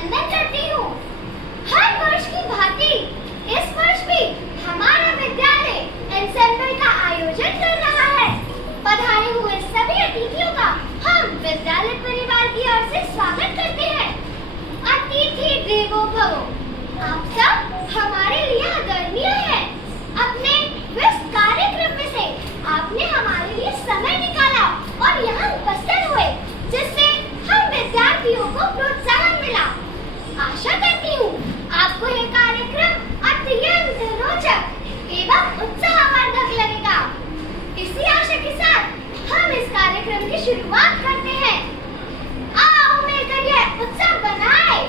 अभिनंदन करती हूँ। हर वर्ष की भांति इस वर्ष भी हमारा विद्यालय एंसेम्बल का आयोजन कर रहा है। पधारे हुए सभी अतिथियों का हम विद्यालय परिवार की ओर से स्वागत करते हैं। अतिथि देवो भवो। आप सब हमारे लिए आदरणीय हैं। अपने व्यस्त कार्यक्रम में से आपने हमारे लिए समय निकाला और यहाँ उपस्थित हुए, जिससे हम विद्यार्थियों को प्रोत्साहन मिला। आशा करती हूँ आपको यह कार्यक्रम अत्यंत रोचक एवं उत्साहवर्धक लगेगा। इसी आशा के साथ हम इस कार्यक्रम की शुरुआत करते हैं। आओ मिलकर यह उत्सव बनाए,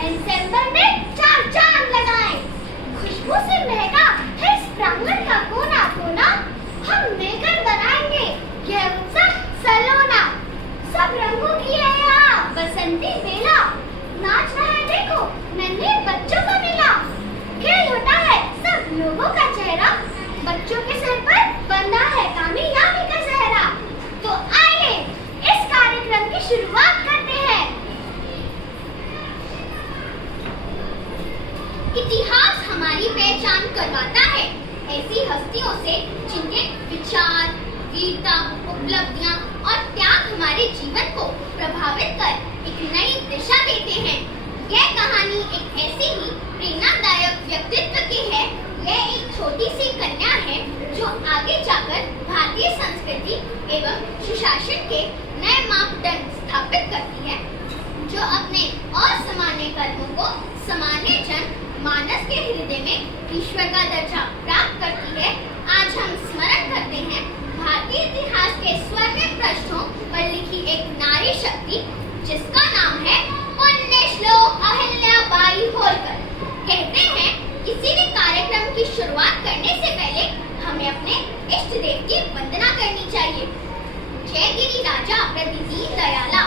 एंसेम्बल में चार चांद लगाएं। खुशबू से महका है इस प्रांगण का कोना कोना। हम मिलकर बनाएंगे यह उत्सव सलोना। सब रंगों की है यहाँ बसंती बेला। नाच रहा है देखो नन्हे बच्चों का मेला। खेल होता है सब लोगों का चेहरा। बच्चों के सिर पर बंधा है कामयाबी का सेहरा। तो आइए इस कार्यक्रम की शुरुआत करते हैं। इतिहास हमारी पहचान करवाता है ऐसी हस्तियों से जिनके विचार, वीरता, उपलब्धियां और त्याग हमारे जीवन को प्रभावित कर एक नई दिशा देते हैं। यह कहानी एक ऐसी ही प्रेरणादायक व्यक्तित्व की है। यह एक छोटी सी कन्या है जो आगे जाकर भारतीय संस्कृति एवं सुशासन के नए मापदंड स्थापित करती है, जो अपने असामान्य कर्मों को सामान्य जन मानस के हृदय में ईश्वर का दर्जा प्राप्त करती है। आज हम स्मरण करते हैं भारतीय इतिहास के स्वर्णिम पृष्ठों पर लिखी एक नारी शक्ति, जिसका नाम है पुण्य श्लोक अहिल्याबाई होलकर। कहते हैं किसी भी कार्यक्रम की शुरुआत करने से पहले हमें अपने इष्ट देव की वंदना करनी चाहिए। जय गिरि राजा प्रति दीन दयाला,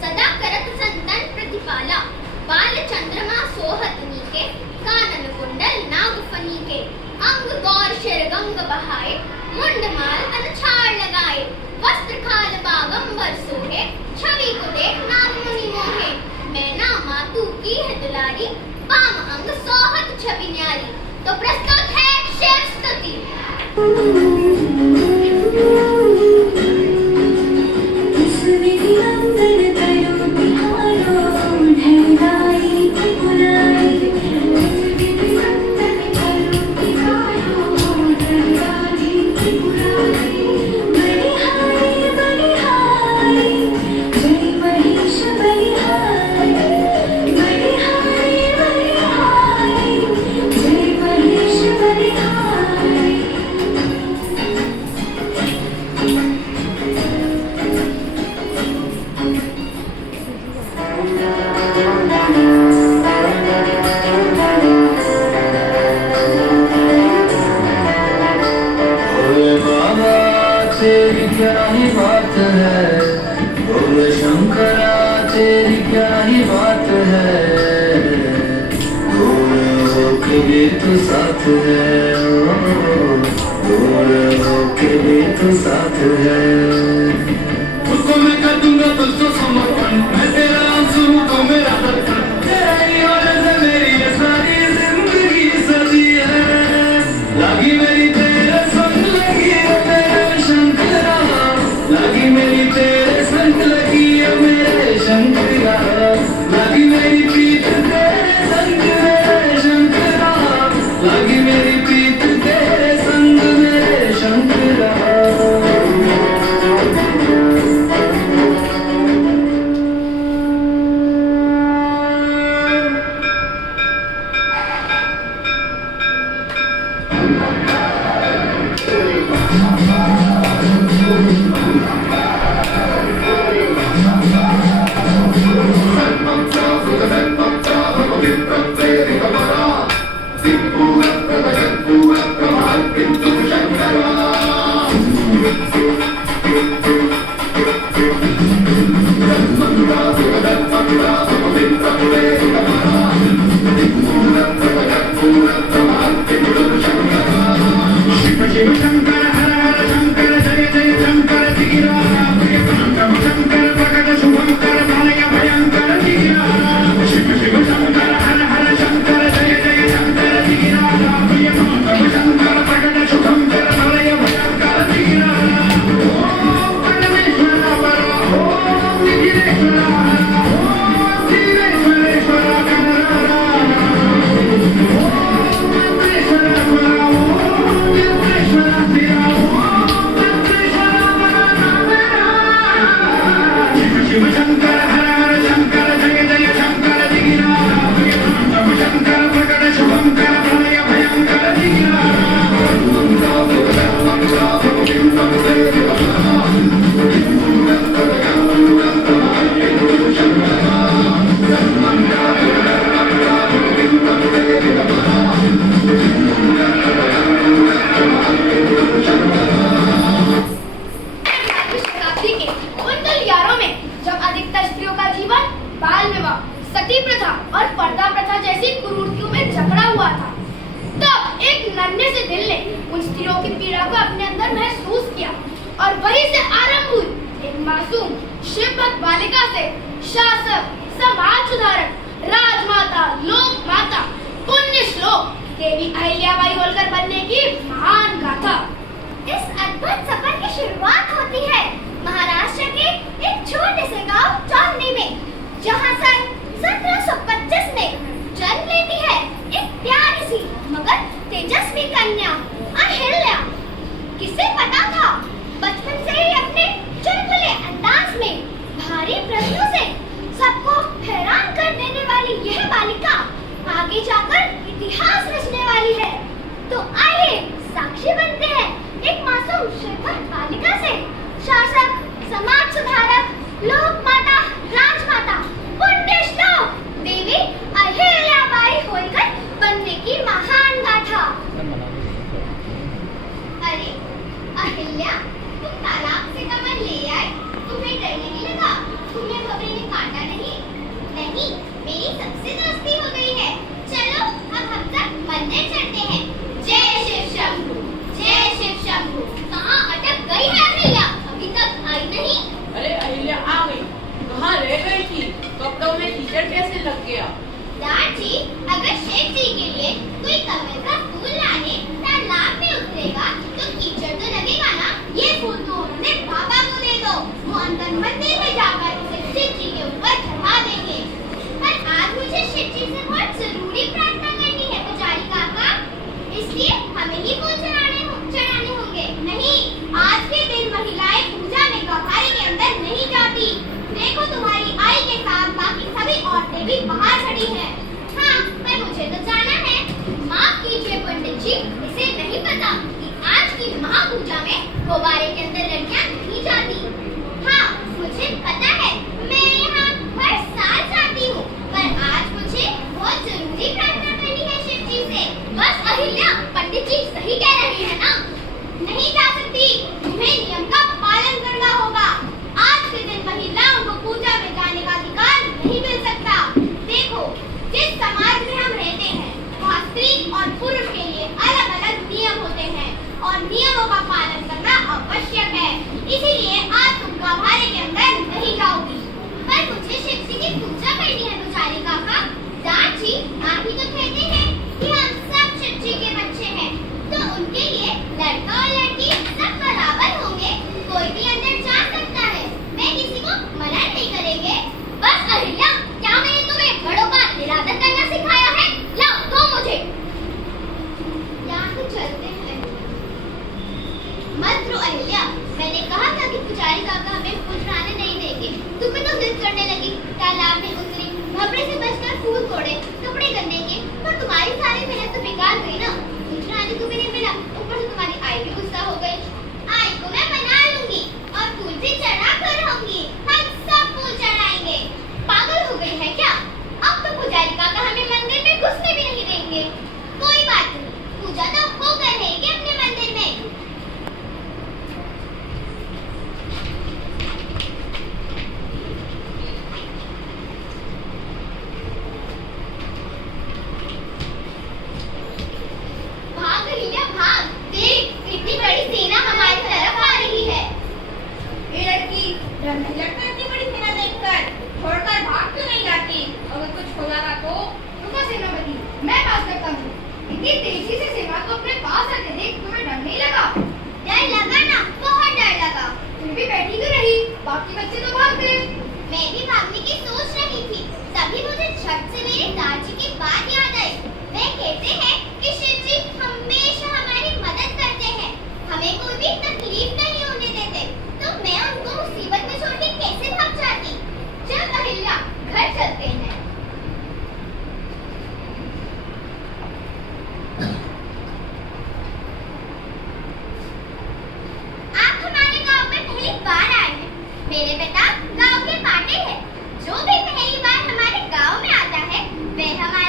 सदा करत संतन प्रतिपाला। बाल चंद्रमा सोहत नीके, कानन कुंडल नाग फनीके। अंग गौर शिर गंग बहाए, मुंड माल अनछाड़ लगाए। वस्त्र खाल बागंबर सोहे, छवि को देख नाग मुनि मोहे। मैना मातु की है दुलारी, बाम अंग सोहत छवि न्यारी। तो प्रस्तुत है शिव स्तुति। तेरी क्या ही बात है, बोले शंकरा तेरी क्या ही बात है। दूर होके भी तू साथ है, दूर होके भी तू साथ है। उसको मैं कर दूंगा तुझको समर्पण, मैं तेरा आंसू तो मेरा दर्पण। तेरा ही वजह से मेरी ये सारी जिंदगी सजी है। लगी मेरी तेरे संग लगी है मेरे शंकरा, लगी मेरी तेरे संग लगी है मेरे शंकरा। लगी मेरी प्रीत तेरे संग मेरे शंकरा, लगी मेरी प्रीत तेरे संग मेरे शंकरा। और पर्दा प्रथा जैसी कुरीतियों में जकड़ा हुआ था। तब एक नन्हे से दिल ने उन स्त्रियों की पीड़ा को अपने अंदर महसूस किया और वहीं से आरंभ हुई एक मासूम शिवभक्त बालिका से शासक, समाज सुधारक, राजमाता, लोक माता, पुण्य श्लोक देवी अहिल्याबाई होलकर बनने की महान गाथा। इस अद्भुत सफर की शुरुआत होती है महाराष्ट्र के एक छोटे से गांव चौंदनी में, जहां सन 1725 में जन्म लेती है एक प्यारी सी मगर तेजस्वी कन्या अहिल्या। किसे पता था बचपन से ही अपने चुलबुले अंदाज में भारी प्रश्नों से सबको हैरान कर देने वाली यह बालिका आगे जाकर इतिहास रचने वाली है। तो आइए साक्षी बनते हैं एक मासूम शिवभक्त बालिका से शासक, समाज सुधारक, लोक माता, राजमाता, पुण्य श्लोक देवी अहिल्याबाई होलकर बनने की महान गाथा। अरे अहिल्या, तुम तालाब से कमल ले आए, तुम्हें डर नहीं लगा? तुम्हें खबरें ने काटा नहीं? नहीं, मेरी सबसे दोस्ती हो गई है। चलो अब हम सब मंदिर चलते हैं। जय शिव शंभू, जय शिव शंभू। कहाँ अटक गई है अहिल्या? अभी तक आई नहीं। अरे अहिल्या आ गई। कहाँ रह गई थी? कपड़ों में कीचड़ कैसे लग गया? दादी, अगर शिव जी के लिए कोई कमल का फूल लाने तालाब में उतरेगा तो कीचड़ तो लगेगा ना। ये फूल तो उन्होंने बाबा को दे दो, वो अंदर मंदिर में जाकर इसे शिव जी के ऊपर चढ़ा देंगे। पर आज मुझे शिव जी से बहुत जरूरी प्रार्थना करनी है पुजारी काका, इसलिए हमें ही फूल चढ़ाने होंगे। नहीं, आज के दिन महिलाएं पूजा में गौखारी के अंदर नहीं जाती। देखो तुम्हारी आई के साथ बाकी सभी औरतें भी बाहर खड़ी हैं। हाँ, पर मुझे तो जाना है। माफ कीजिए पंडित जी, इसे नहीं पता कि आज की महापूजा में गोबारे के अंदर लड़कियां नहीं जाती। हाँ, मुझे पता है, मैं यहाँ हर साल जाती हूँ, पर आज मुझे बहुत जरूरी प्रार्थना करनी है शिव जी से। बस अहिल्या, पंडित जी सही कह रही है ना? नहीं जा सकती, तुम्हें नियम का पालन करना होगा। आज के दिन महिलाओं को पूजा में जाने का अधिकार नहीं मिल सकता। देखो, जिस समाज में हम रहते हैं वहाँ स्त्री और पुरुष के लिए अलग अलग नियम होते हैं और नियमों का पालन करना आवश्यक है। इसीलिए आज तुम गौभारे के अंदर नहीं जाओगी। पर मुझे शिव जी की पूजा करनी है पुजारी काका। दादी, आप ही तो कहते हैं कि हम सब शिव जी के बच्चे हैं, तो उनके लिए लड़का और लड़की सब बराबर होंगे। कोई भी अंदर जा सकता है, मैं किसी को मना नहीं करेंगे। बस अहिल्या, क्या मैंने तुम्हें बड़ों का निरादर करना सिखाया है? लाओ दो मुझे। यहाँ से चलते हैं। मत रो अहिल्या, मैंने कहा था कि पुजारी काका हमें फूल चढ़ाने नहीं देंगे। तुम्हें तो जिद करने लगी, तालाब में उतरी, भवरे से बचकर फूल तोड़े, कपड़े गंदे के, पर तुम्हारी सारी मेहनत तो बेकार गई ना। फूल चढ़ाने को भी नहीं मिला, ऊपर से तुम्हारी आई भी गुस्सा हो गई। आई को मैं मना लूंगी और फूल भी चढ़ा कर रहूंगी। हम सब फूल चढ़ाएंगे। पागल हो गई है क्या? अब तो पुजारी काका हमें मंदिर में घुसने भी नहीं देंगे। कोई बात नहीं, पूजा तो होकर रहेगी अपने मंदिर में। भाग अहिल्या भाग, देख इतनी बड़ी सेना हमारी तरफ आ रही है। ये लड़की डर नहीं लगता इतनी बड़ी सेना देखकर? छोड़कर भाग क्यों नहीं जाती? अगर कुछ हो जाता तो? रुको सेनापति, मैं पास करता हूँ। इतनी तेजी से सेना को अपने पास आते देख तुम्हें डर नहीं लगा? डर लगा ना, बहुत डर लगा। फिर भी बैठी क्यों रही? बाकी बच्चे तो भाग गए। मैं भी भागने की सोच रही थी, तभी मुझे झट से मेरे दादी की बात याद आई। वे कहते हैं कि शिव जी हमेशा हमारी मदद करते हैं, हमें कोई भी तकलीफ नहीं होने देते। तो मैं उनको मुसीबत में छोड़ के कैसे भाग जाती? चल अहिल्या, घर चलते हैं। आप हमारे गांव में पहली बार आए हैं। मेरे पिता गांव के पाटिल हैं। जो भी पहली बार हमारे गांव में आता है, वह हमारे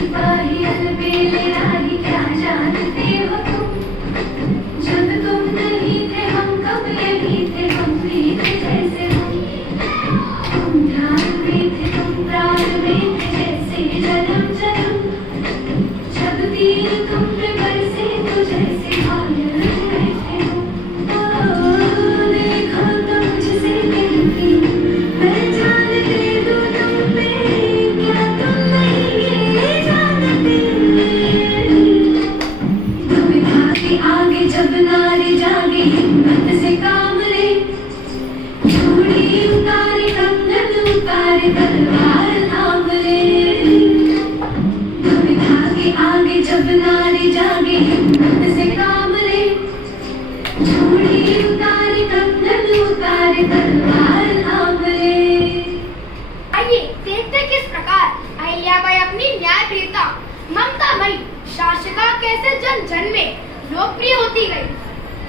सिपाही अलबेले क्या जानते हो तुम, जब तुम नहीं थे हम कब यही थे, हम भी थे जैसे तुम ध्यान में थे, तुम प्राण में थे जैसे जन्म जन्म, जब तीर तुम पे बरसे तो जैसे बादल बैठे हो, देखो तो मुझसे मिलती मैं जान दे दूं तुम पे, क्या तुम नहीं ये जानते, दुविधा के आगे जब नारी जागे हिम्मत से काम ले, चूड़ी उतारे कंगन उतारे तलवार थाम ले, दुविधा के आगे जब नारी जागे हिम्मत से काम ले, चूड़ी उतारे कंगन उतारे तलवार थाम ले। आइए देखते किस प्रकार अहिल्याबाई अपनी न्यायप्रियता ममतामयी शासिका कैसे जन जन में लोकप्रिय होती गई।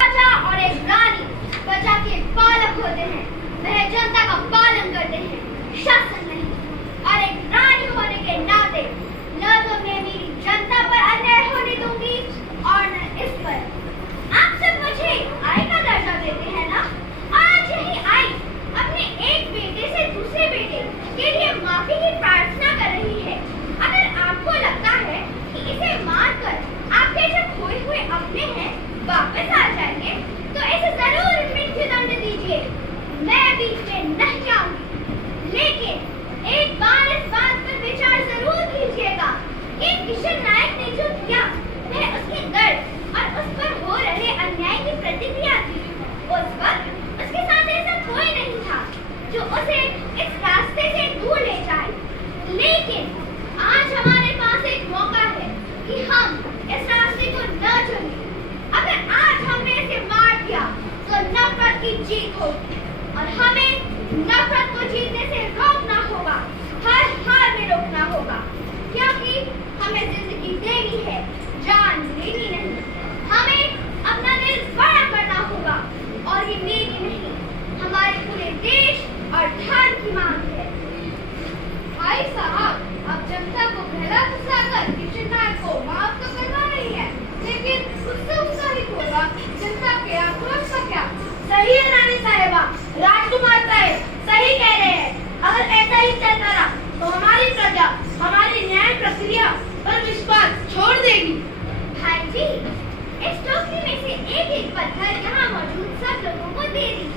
राजा और एक रानी प्रजा के पालक होते हैं, वह जनता का पालन करते हैं, शासन नहीं। और एक रानी होने के नाते न तो मैं मेरी जनता पर अन्याय होने दूंगी और न इस पर। आप सब मुझे आई का दर्जा देते हैं ना, आज यही आई अपने एक बेटे से दूसरे बेटे के लिए माफी की प्रार्थना कर रही है। अगर आपको लगता है कि इसे मारकर आपके जो खोए हुए अपने हैं वापस आ जाएंगे तो इसे जरूर मृत्युदंड दीजिए, मैं बीच में नहीं आऊंगी। लेकिन एक बार इस बात पर विचार जरूर कीजिएगा कि किशन नायक ने जो किया वह उसके दर्द और उस पर हो रहे अन्याय की प्रतिक्रिया थी। उस वक्त उसके साथ ऐसा कोई नहीं था जो उसे इस रास्ते से दूर ले जाए। लेकिन आज हमारे पास एक मौका है कि हम इस रास्ते को न चुनें। अगर आज हमने इसे मार दिया तो नफरत की जीत होगी और हमें नफरत को जीतने से रोकना होगा, हर हाल में रोकना होगा, क्योंकि हमें जिंदगी देनी है, जान लेनी नहीं। हमें अपना दिल बड़ा करना होगा और ये मेरी नहीं, हमारे पूरे देश और धर्म की मांग है। भाई साहब, अब जनता को बहला फुसलाकर किशन नायक को माफ तो करवा रही है, लेकिन उससे उसका ही होगा, जनता के आक्रोश का क्या? सही है रानी साहिबा, राजकुमार साहब सही कह रहे हैं। अगर ऐसा ही चलता रहा तो हमारी प्रजा हमारी न्याय प्रक्रिया पर विश्वास छोड़ देगी। भाई जी, इस टोकरी में से एक एक पत्थर यहाँ मौजूद सब लोगों को दे दी।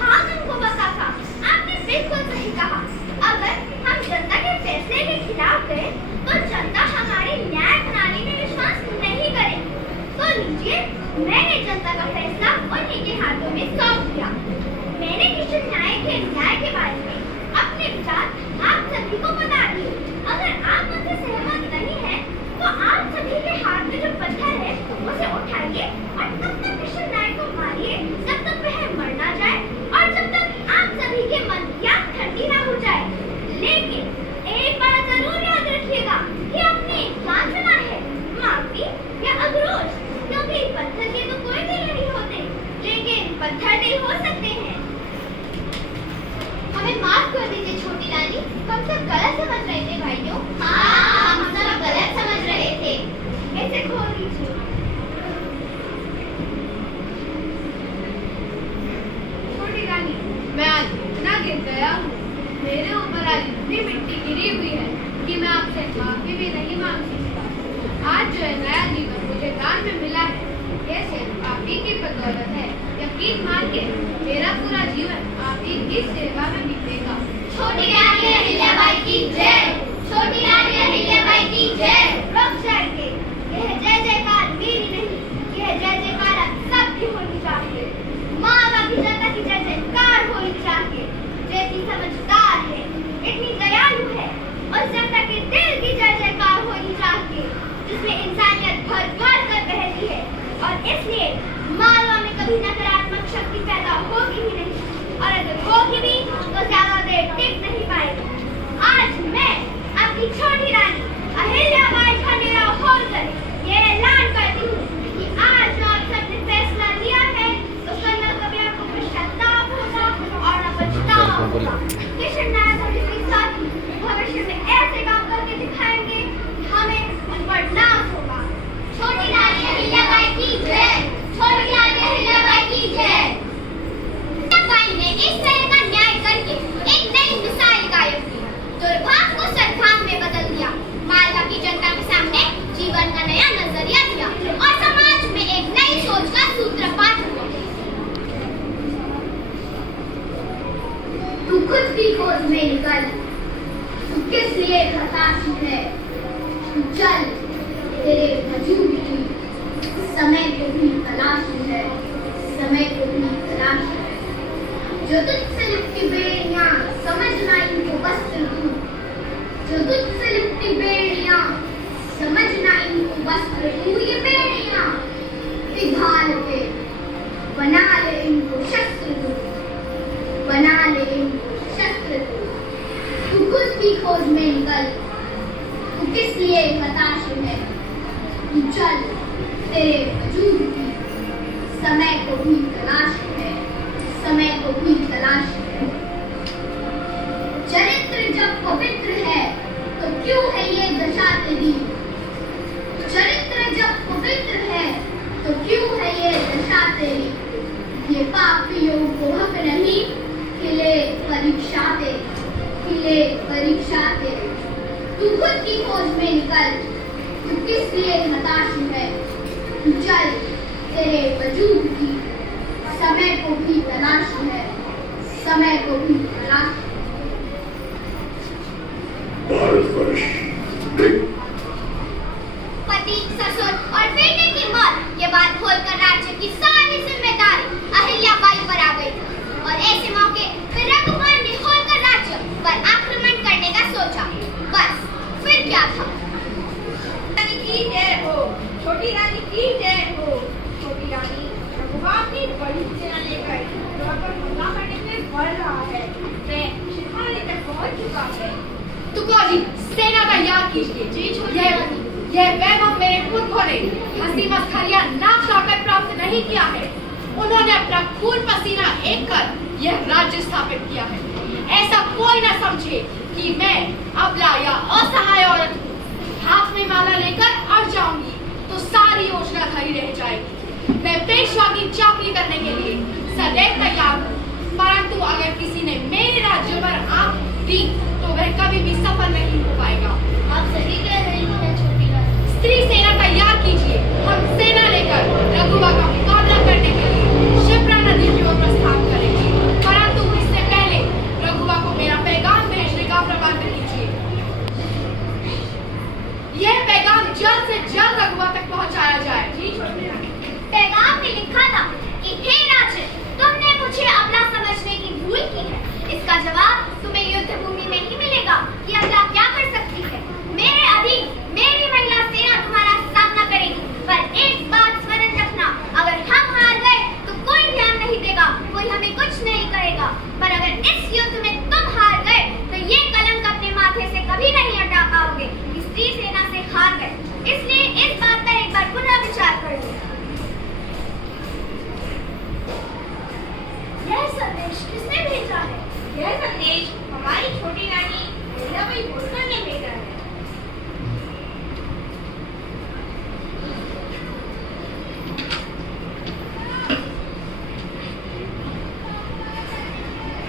हाँ, तुमको पता था, आपने बिल्कुल सही कहा। अगर हम जनता के फैसले के खिलाफ गए तो जनता हमारी न्याय प्रणाली में विश्वास नहीं करेगी। तो लीजिए, मैंने जनता का फैसला उन्हीं के हाथों में सौंप दिया। मैंने किशन नायक के न्याय के बारे में अपने विचार आप सभी को बता दिए। अगर आप मुझसे सहमत नहीं हैं, तो आप सभी के हाथ में जो पत्थर है उसे उठाइए और तब तक किशन नायक को मारिए जब तक वह मर ना जाए और जब तक आप सभी के मन की आग ठंडी ना हो जाए। लेकिन एक बात जरूर याद रखिएगा कि आपने क्या चुना है, माफी या अक्रोश, क्योंकि पत्थर के तो कोई भी नहीं होते, लेकिन पत्थर नहीं हो सकते हैं। हमें माफ कर दीजिए छोटी रानी, हम सब गलत समझ रहे थे भाइयों। हाँ, हम सब गलत समझ रहे थे। ऐसे खोल दीजिए। छोटी रानी, मैं आज इतना गिर गया हूँ, मेरे ऊपर आज इतनी मिट्टी गिरी हुई है कि मैं आपसे माफी भी नहीं मांग सकता। आज जो है नया जीवन मुझे दान में मिला है, ये सिर्फ आप ही की बदौलत है। यकीन मानिए, मेरा पूरा जीवन आप ही की सेवा में बीतेगा। छोटी रानी अहिल्याबाई की जय, छोटी रानी अहिल्याबाई की जय। रुक जाइए, यह जय जयकार मेरी नहीं, यह जय जयकार आप सबकी होनी चाहिए। माँ बाप की जनता की जय जयकार होनी चाहिए। जैसी समझदार है, इतनी दयालु है, उस जनता के दिल की जय जयकार होनी चाहिए, जिसमें इंसानियत भर भर कर बहती है। और इसलिए मालवा में कभी नकारात्मक शक्ति पैदा होगी ही नहीं, और अगर होगी भी तो ज्यादा देर टिक नहीं पाएगी। आज मैं अपनी छोटी रानी अहिल्याबाई खंडेराव होलकर ये ऐलान करती हूँ कि आज जो आप सबने फैसला लिया है उसका मैं कभी आपको है। बाई ने इस तरह का न्याय करके एक नई मिसाल कायम की, दुर्भाग्य को सद्भाव में बदल दिया, मालवा की जनता के सामने जीवन का नया नजरिया दिया और समाज में एक नई सोच का सूत्रपात हुआ। तू खुद की खोज में निकल, तू किस लिए हताश है, तू चल, तेरे वजूद की समय को भी तलाश है, समय को भी तलाश है। जो तुझसे लिपटी बेड़ियां समझना इनको वस्त्र तू, जो तुझसे लिपटी बेड़ियां समझना इनको वस्त्र तू, ये बेड़ियां पिघाल के बना ले इनको शस्त्र तू, बना ले इनको शस्त्र तू। तू खुद की खोज में निकल, तू किस लिए हताश है, तू चल, तेरे वजूद की समय को भी तलाश है, समय को भी तलाश है। चरित्र जब पवित्र है तो क्यों है ये दशा तेरी, चरित्र जब पवित्र है तो क्यों है ये दशा तेरी। ये पापियों को हक नहीं, खिले परीक्षा तेरी, खिले परीक्षा तेरी। तू खुद की खोज में निकल, तू किस लिए हताश है, तू चल, तेरे वजूद की समय को भी तलाश है, समय को भी तलाश है। भारतवर्ष देख पति, ससुर और बेटे की मौत ये बात खोलकर राज्य की सारी जिम्मेदारी अहिल्याबाई पर आ गई और ऐसे मौके फिर रघुवर ने खोलकर राज्य पर आक्रमण करने का सोचा। बस फिर क्या था। रानी की जय हो, छोटी रानी की जय हो। छोटी रानी रघुवर की बड़ी सेना लेकर द्वार पर हमला करने के लिए बढ़ रहा है। मैं शिवानी तक पहुंच चुका है। तुकाजी, सेना तैयार कीजिए। यह वैभव मेरे पुरखों ने हंसी मस्खरियां नाक लाकर प्राप्त नहीं किया है। उन्होंने अपना खून पसीना एक कर यह राज्य स्थापित किया है। ऐसा कोई न समझे कि मैं अबला या असहाय औरत हूँ। हाथ में माला लेकर अड़ जाऊंगी तो सारी योजना खरी रह जाएगी। मैं पेशवा की चाकरी करने के लिए सदैव तैयार हूँ, परंतु अगर किसी ने मेरे राज्य पर आंख दी तो वह कभी भी सफल नहीं हो पाएगा। आप सही कह रही हैं छोटी रानी। स्त्री सेना तैयार कीजिए। हम सेना लेकर रघुवा का मुकाबला करने के लिए शिप्रा नदी की ओर प्रस्थान करेंगे, परंतु इससे पहले रघुवा को मेरा पैगाम भेजने का प्रबंध कीजिए। यह पैगाम जल्द से जल्द रघुवा तक पहुंचाया जाए। जी छोटी रानी। पैगाम में लिखा था कि हे राजन, तुमने मुझे अबला समझने की भूल की है। इसका जवाब तुम्हें युद्ध भूमि में ही मिलेगा कि अबला क्या कर सकती है। मेरे अधीन मेरी महिला सेना तुम्हारा सामना करेगी, पर एक बात स्मरण रखना, अगर हम हार गए तो कोई ध्यान नहीं देगा, कोई हमें कुछ नहीं करेगा, पर अगर इस युद्ध में तुम हार गए तो ये कलंक अपने माथे से कभी नहीं हटा पाओगे कि स्त्री सेना से हार गए। इसलिए इस बात पर एक बार पुनः विचार कर लो। यह संदेश किसने भेजा है? यह संदेश हमारी छोटी रानी अहिल्याबाई होलकर ने भेजा है।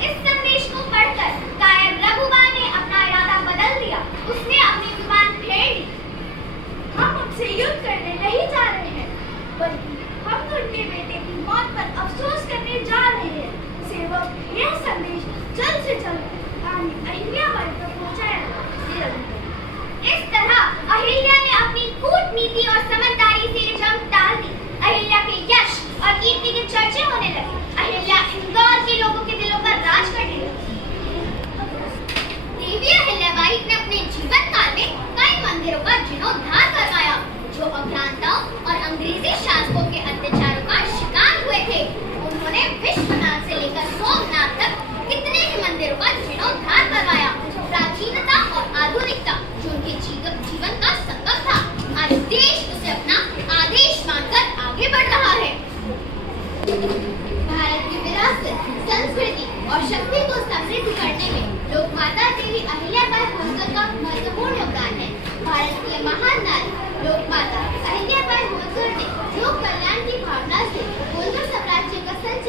इस संदेश को पढ़कर कायर रघुवा ने अपना इरादा बदल दिया। उसने अपनी जुबान फेर ली। हम उनसे युद्ध करने नहीं जा रहे हैं, बल्कि हम तो उनके बेटे की मौत पर अफसोस करने जा रहे हैं। सेवक, यह संदेश जल्द से जल्द रानी अहिल्याबाई तक पहुंचाया जाए। इस तरह अहिल्या ने अपनी कूटनीति और समझदारी से जंग टाल दी। अहिल्या के यश और कीर्ति के चर्चे होने लगे। अहिल्या इंदौर के लोगों के दिलों पर राज करने लगी। देवी अहिल्याबाई ने अपने जीवन काल में कई मंदिरों का जीर्णोद्धार करवाया, जो अभ्रांताओं और अंग्रेजी शासकों के अत्याचारों का शिकार हुए थे। उन्होंने विश्वनाथ से लेकर सोमनाथ तक कितने ही मंदिरों का जीर्णोद्धार करवाया। प्राचीनता और आधुनिकता जो उनके जीवन का संगम था, आज देश उसे अपना आदेश मानकर आगे बढ़ रहा है। भारत की विरासत, संस्कृति और शक्ति को समृद्ध करने में लोकमाता देवी अहिल्याबाई होलकर का महत्वपूर्ण योगदान है। भारत की महान नारी लोकमाता अहिल्याबाई होलकर ने लोक कल्याण की भावना से होलकर साम्राज्य का संचालन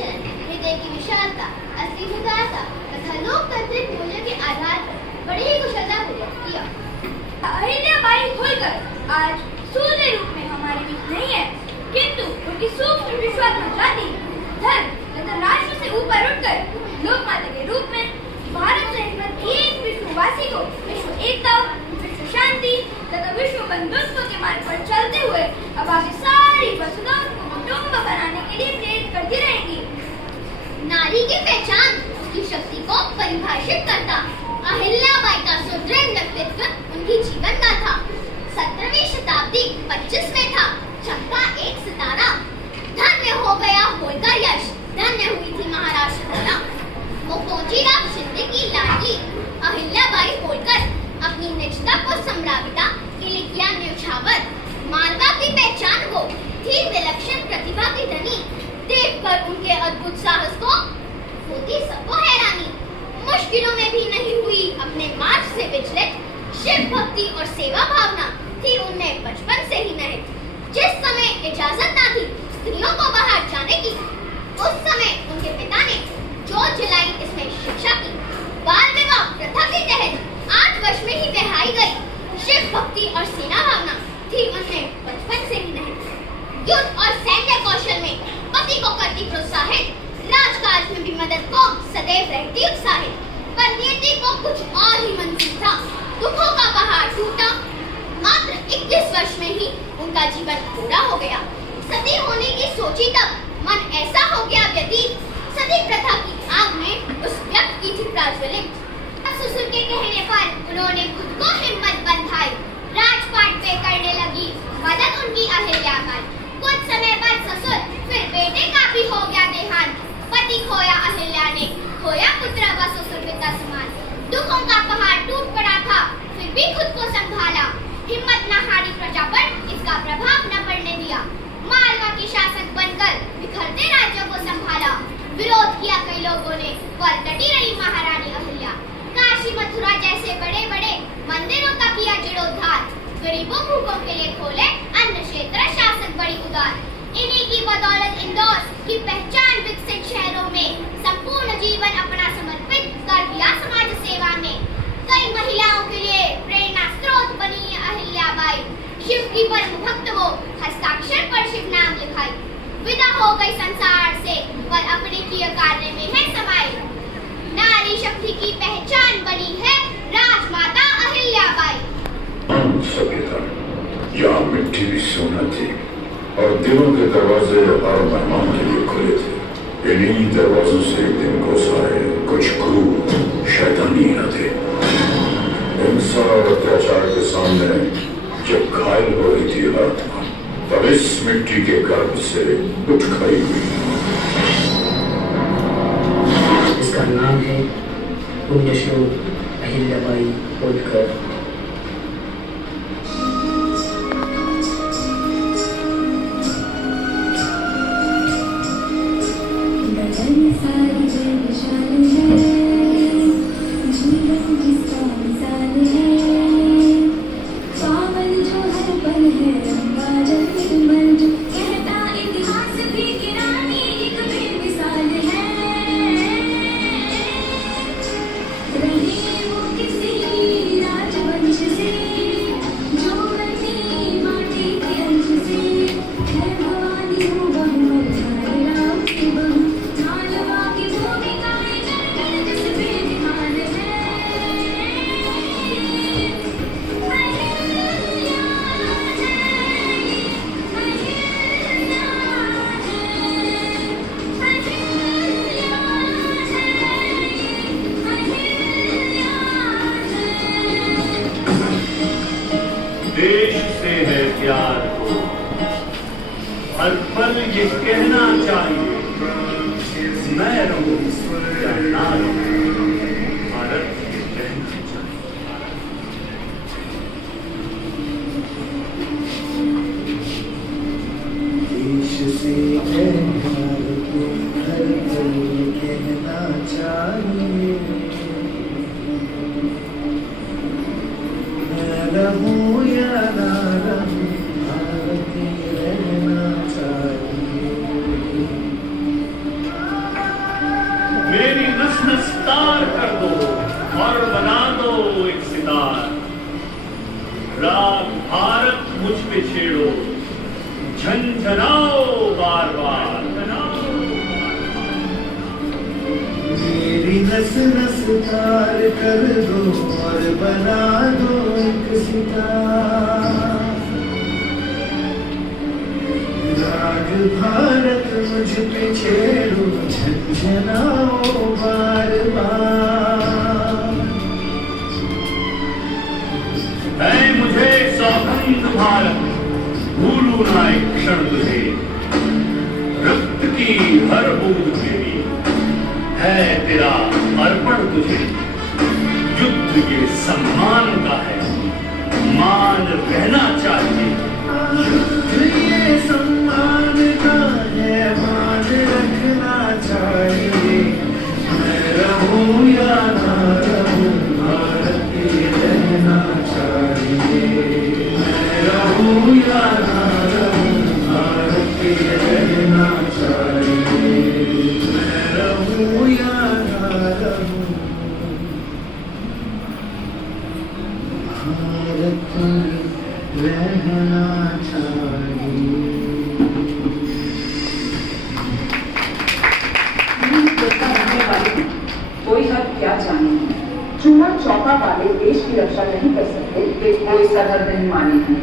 परिमित नहीं है, किंतु उनकी सूक्ष्म विश्वास जाति धर्म तथा राष्ट्र से ऊपर उठकर लोक माता के रूप में भारत सहित प्रत्येक विश्ववासी को विश्व एकता, विश्व शांति तथा विश्व बंधुत्व के मार्ग पर चलते हुए अब आगे सारी वसुधाओं को कुटुंब बनाने के लिए प्रेरित करती रहेगी। नारी की पहचान उसकी शक्ति को परिभाषित करता। अहिल्याबाई का सुदृढ़ व्यक्तित्व उनकी जीवन का था। 17वीं शताब्दी 25 में था। चमका एक सितारा। धन्य हो गया होलकर यश, धन्य हुई थी महाराष्ट्र होना। मुखर्जीराव शिंदे की लाडली अहिल्याबाई होलकर अपनी निजता को संभ्राविता के लिए किया न्यौछावर। मालवा की पहचान को थी विलक्षण प्रतिभा की धनी। देखकर उनके अद्भुत साहस को होती सबको हैरानी। मुश्किलों में भी नहीं हुई अपने मार्ग से विचलित। शिव भक्ति और सेवा भावना थी उनमें बचपन से ही निहित। जिस समय इजाजत न थी स्त्रियों को बाहर जाने की, उस समय उनके पिता ने जोत जलाई इसमें शिक्षा की। बाल विवाह प्रथा के तहत 8 वर्ष में ही बहाई गई। शिव भक्ति और सेना भावना थी उनमें बचपन से ही निहित। युद्ध और सैन्य कौशल में पति को करती प्रोत्साहित। राजकाज में भी मदद को सदैव रहती उत्साहित। पर नियति को कुछ और ही मंजूर था। दुखों का पहाड़ टूटा। मात्र 21 वर्ष में ही उनका जीवन पूरा हो गया। सती होने की सोची तब मन ऐसा हो गया व्यतीत। सती प्रथा की आग में उस व्यक्ति की थी प्रज्वलित। ससुर के कहने पर उन्होंने खुद को हिम्मत बंधाई। राजपाट पे करने लगी मदद उनकी अहिल्याबाई। कुछ समय बाद ससुर फिर बेटे का भी हो गया देहांत। पति खोया अहिल्या ने, खोया पुत्र व ससुर पिता समान। दुखों का पहाड़ टूट पड़ा था, फिर भी खुद को संभाला। हिम्मत न हारी प्रजा पर इसका प्रभाव न पड़ने दिया। मालवा की शासक बनकर बिखरते राज्यों को संभाला। विरोध किया कई लोगों ने, पर डटी रही महारानी अहिल्या। काशी मथुरा जैसे बड़े बड़े मंदिरों का किया जीर्णोद्धार। गरीबों भूखों के लिए खोले अन्न क्षेत्र शासक बड़ी उदार। इन्हीं की बदौलत इंदौर की पहचान विकसित शहरों में संपूर्ण जीवन अपना समर्पित कर दिया समाज सेवा में। कई महिलाओं के लिए प्रेरणा स्रोत बनी अहिल्याबाई। शिव की परम भक्त वो, हस्ताक्षर पर शिव नाम लिखाई। विदा हो गई संसार से, पर अपने किए कार्य में है समाई। नारी शक्ति की पहचान बनी है राजमाता अहिल्याबाई। सभ्यता यहाँ मिट्टी भी सोना थी और दिलों के दरवाजे हर मेहमान के लिए खुले थे। इन्हीं दरवाजों से एक दिन घुस आए कुछ क्रूर शैतानी थे। हिंसा और अत्याचार के सामने जब घायल हो रही थी आत्मा, तब इस मिट्टी के गर्भ से उठ खड़ी हुई। इसका नाम है पुण्यश्लोक अहिल्याबाई होलकर। सारी जगशाल है, जीवन जिसका मिसाल है। पावन जो है पल है, बाजल निर्मल जो कहता इतिहास भी कि रानी एक बेमिसाल है। रही वो किसी राजवंश से, जो बनी माटी के अंश से। है भवानी हो बहुमत हमारे राम की बहू। मालवा की भूमिकाएं करके जिस पे ध्यान है। देश से है प्यार को हर पल ये कहना चाहिए, मैं रहूं या ना रहूं, भारत ये कहना चाहिए। देश से है प्यार को हर पल कहना चाहिए, मैं रहूं या ना रहूं, भारत ये रहना चाहिए। मेरी नस नस झंझनाओ बार बार। मेरी नस नस तार कर दो और बना दो एक सितार। राग भारत मुझ पे छेड़ो झंझनाओ बार बार। है मुझे सौगंध भारत, भूलू ना एक क्षण तुझे। रक्त की हर बूंद मेरी है तेरा अर्पण तुझे। युद्ध ये सम्मान का है, मान रहना चाहिए। युद्ध ये सम्मान का है, मान रखना चाहिए। मैं रहूं या ना रहूं, भारत के रहना चाहिए। मैं रहूं या ना रहूं, भारत के रहना चाहिए। मैं रहूं या ना रहूं, भारत के रहना चाहिए। कोई हद क्या जाने, चूना चौका वाले देश की रक्षा नहीं कर सकते, वे कोई सरहद नहीं माने हैं।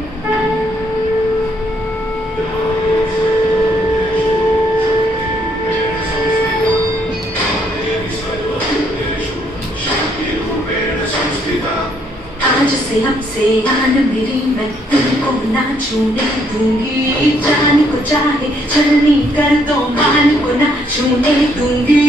आज से हमसे आन मेरी, मैं तुमको ना छूने दूंगी। जान को चाहे छलनी कर दो, मान को ना छूने दूंगी।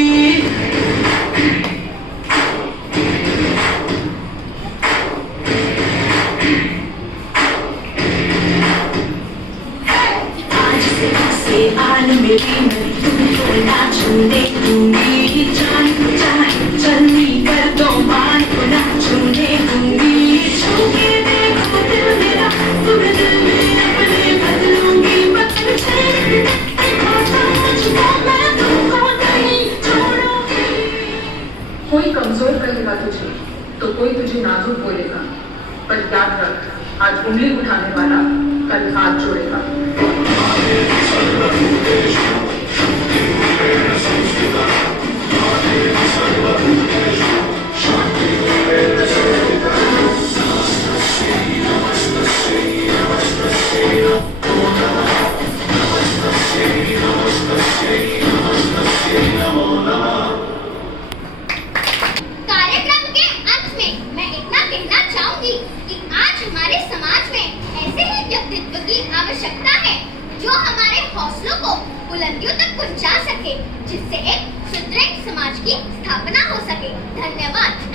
आज से हमसे आन मेरी, मैं तुमको ना छूने दूंगी। जान को चाहे छलनी कर दो, मान को ना छूने दूंगी। छूके देखो दिल मेरा, तुम दिल में अपने बदलूंगी। मैं तुमको नहीं छोड़ूंगी। कोई कमजोर कहेगा तुझे तो कोई तुझे नाजुक बोलेगा, पर याद रख, आज उंगली उठाने वाला कल हाथ जोड़ेगा। कार्यक्रम के अंत में मैं इतना कहना चाहूंगी कि आज हमारे समाज में ऐसे ही व्यक्तित्व की आवश्यकता है जो हमारे हौसलों को बुलंदियों तक पहुंचा सके, जिससे एक सुदृढ़ समाज की स्थापना हो सके। धन्यवाद।